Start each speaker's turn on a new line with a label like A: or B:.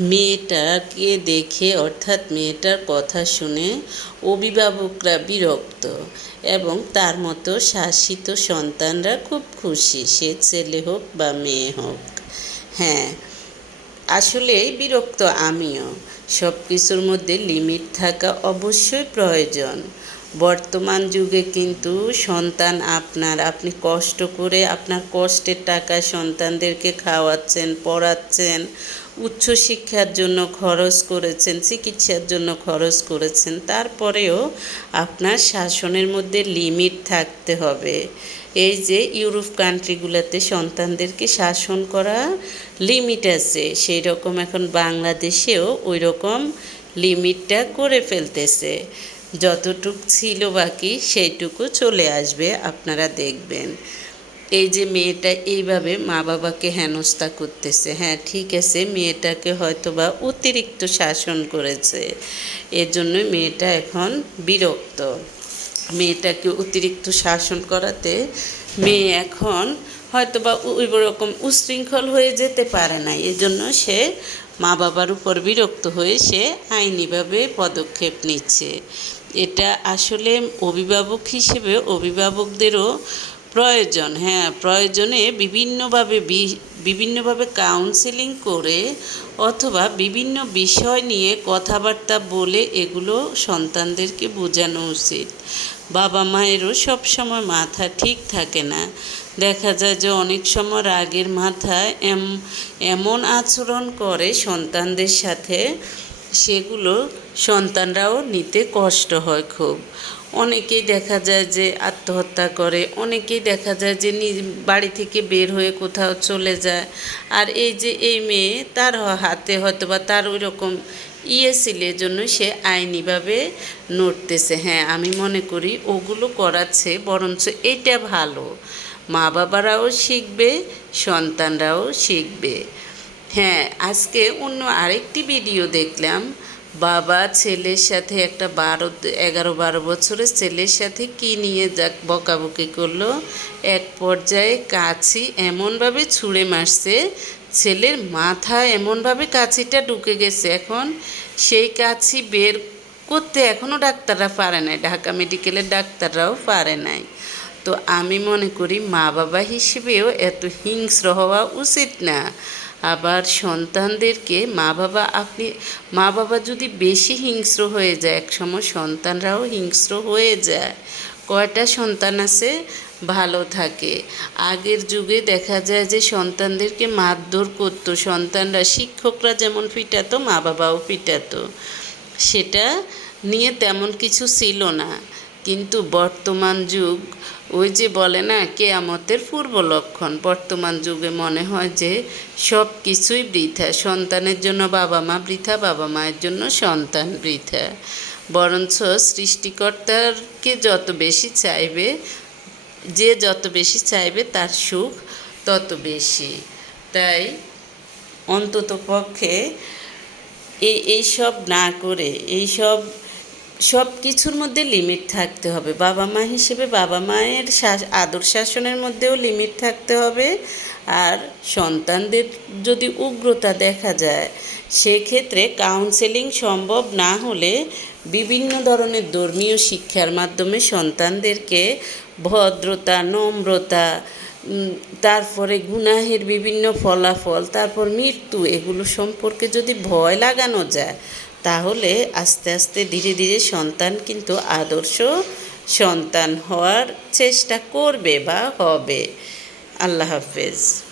A: মেয়েটাকে দেখে, অর্থাৎ মেয়েটার কথা শুনে অভিভাবকরা বিরক্ত এবং তার মতো শাসিত সন্তানরা খুব খুশি, সে ছেলে হোক বা মেয়ে হোক। হ্যাঁ আসলে বিরক্ত আমিও। সব কিছুর মধ্যে লিমিট থাকা অবশ্যই প্রয়োজন। বর্তমান যুগে কিন্তু সন্তান আপনার, আপনি কষ্ট করে আপনার কষ্টের টাকা সন্তানদেরকে খাওয়াচ্ছেন, পড়াচ্ছেন উচ্চশিক্ষার জন্য খরচ করেছেন, চিকিৎসার জন্য খরচ করেছেন, তারপরেও আপনার শাসনের মধ্যে লিমিট থাকতে হবে। এই যে ইউরোপ কান্ট্রিগুলোতে সন্তানদেরকে শাসন করা লিমিট আছে সেই রকম এখন বাংলাদেশেও ওই রকম লিমিটটা করে ফেলতেছে। যতটুক ছিল বাকি সেইটুকু চলে আসবে, আপনারা দেখবেন। এই যে মেয়েটা এইভাবে মা বাবাকে হেনস্থা করতেছে হ্যাঁ ঠিক আছে, মেয়েটাকে হয়তো বা অতিরিক্ত শাসন করেছে এর জন্য মেয়েটা এখন বিরক্ত। মেয়েটাকে অতিরিক্ত শাসন করাতে মেয়ে এখন হয়তো বা ওই রকম উশৃঙ্খল হয়ে যেতে পারে না, এজন্য সে মা বাবার উপর বিরক্ত হয়ে সে আইনিভাবে পদক্ষেপ নিচ্ছে। এটা আসলে অভিভাবক হিসেবে অভিভাবকদেরও প্রয়োজন হ্যাঁ প্রয়োজনে বিভিন্নভাবে বিভিন্নভাবে কাউন্সেলিং করে অথবা বিভিন্ন বিষয় নিয়ে কথাবার্তা বলে এগুলো সন্তানদেরকে বোঝানো উচিত। বাবা মায়েরও সব সময় মাথা ঠিক থাকে না। দেখা যায় যে অনেক সময় রাগের মাথায় এম, এমন আচরণ করে সন্তানদের সাথে সেগুলো সন্তানরাও নিতে কষ্ট হয় খুব। অনেকেই দেখা যায় যে আত্মহত্যা করে, অনেকেই দেখা যায় যে বাড়ি থেকে বের হয়ে কোথাও চলে যায়। আর এই যে এই মেয়ে, তার হাতে হয়তো বা তার ওই রকম ইয়ে ছিল জন্য সে আইনিভাবে নড়তেছে। হ্যাঁ আমি মনে করি ওগুলো করাচ্ছে, বরঞ্চ এটা ভালো। মা বাবারাও শিখবে, সন্তানরাও শিখবে। হ্যাঁ আজকে অন্য আরেকটি ভিডিও দেখলাম। বাবা ছেলের সাথে একটা বারো, এগারো, বারো বছরের ছেলের সাথে কি নিয়ে যাক বকাবকি করল। এক পর্যায়ে কাছি এমনভাবে ছুঁড়ে মারছে, ছেলের মাথা এমনভাবে কাছিটা ঢুকে গেছে এখন। সেই কাছি বের করতে এখনও ডাক্তাররা পারে নাই, ঢাকা মেডিকেলের ডাক্তাররাও পারে নাই। তো আমি মনে করি মা বাবা হিসেবেও এত হিংস্র হওয়া উচিত না। আবার সন্তানদেরকে মা বাবা আপনি, মা বাবা যদি বেশি হিংস্র হয়ে যায় একসময় সন্তানরাও হিংস্র হয়ে যায়। কয়টা সন্তান আছে? ভালো থাকে। আগের যুগে দেখা যায় যে সন্তানদেরকে মারধর করতো, সন্তানরা শিক্ষকরা যেমন পিটাতো, মা বাবাও পিটাতো। সেটা নিয়ে তেমন কিছু ছিল না। কিন্তু বর্তমান যুগ, ওই যে বলে না, কেয়ামতের পূর্ব লক্ষণ। বর্তমান যুগে মনে হয় যে সব কিছুই বৃথা। সন্তানের জন্য বাবা মা বৃথা, বাবা মায়ের জন্য সন্তান বৃথা। বরঞ্চ সৃষ্টিকর্তারকে যত বেশি চাইবে, যে যত বেশি চাইবে তার সুখ তত বেশি। তাই অন্তত পক্ষে এই এইসব না করে, এইসব সব কিছুর মধ্যে লিমিট থাকতে হবে। বাবা মা হিসেবে বাবা মায়ের আদর শাসনের মধ্যেও লিমিট থাকতে হবে। আর সন্তানদের যদি উগ্রতা দেখা যায়, সেক্ষেত্রে কাউন্সেলিং সম্ভব না হলে বিভিন্ন ধরনের ধর্মীয় শিক্ষার মাধ্যমে সন্তানদেরকে ভদ্রতা, নম্রতা তারপরে গুনাহের বিভিন্ন ফলাফল, তারপর মৃত্যু, এগুলো সম্পর্কে যদি ভয় লাগানো যায় তাহলে আস্তে আস্তে ধীরে ধীরে সন্তান কিন্তু আদর্শ সন্তান হওয়ার চেষ্টা করবে বা হবে। আল্লাহ হাফেজ।